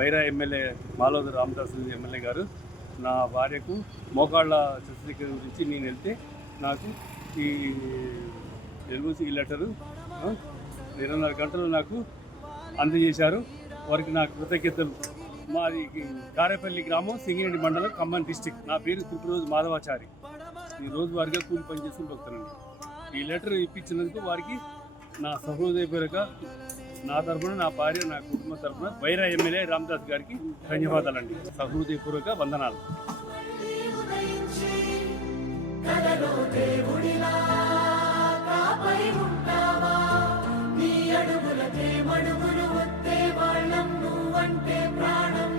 Baira MLA మాలోదర్ Ramdas MLA గారు నా భార్యకు మోకాళ్ళ శస్త్రక్రియ గురించి నేను వెళ్తే నాకు ఈ ఎల్ఓసి లెటరు ఇరవై గంటలు నాకు అందజేశారు. వారికి నా కృతజ్ఞతలు. మాది కారేపల్లి గ్రామం సింగిరెడ్డి మండలం ఖమ్మం డిస్టిక్. నా పేరు రోజు మాధవాచారి. ఈ రోజు వారిగా కూలి పనిచేసుకుని భక్తులండి. ఈ లెటర్ ఇప్పించినందుకు వారికి నా సహృదయపూర్వక నా తరఫున నా భార్య నా కుటుంబ తరఫున వైర ఎమ్మెల్యే రామదాస్ గారికి ధన్యవాదాలండి. సహృదయపూర్వక వందనాలు. ప్రాణం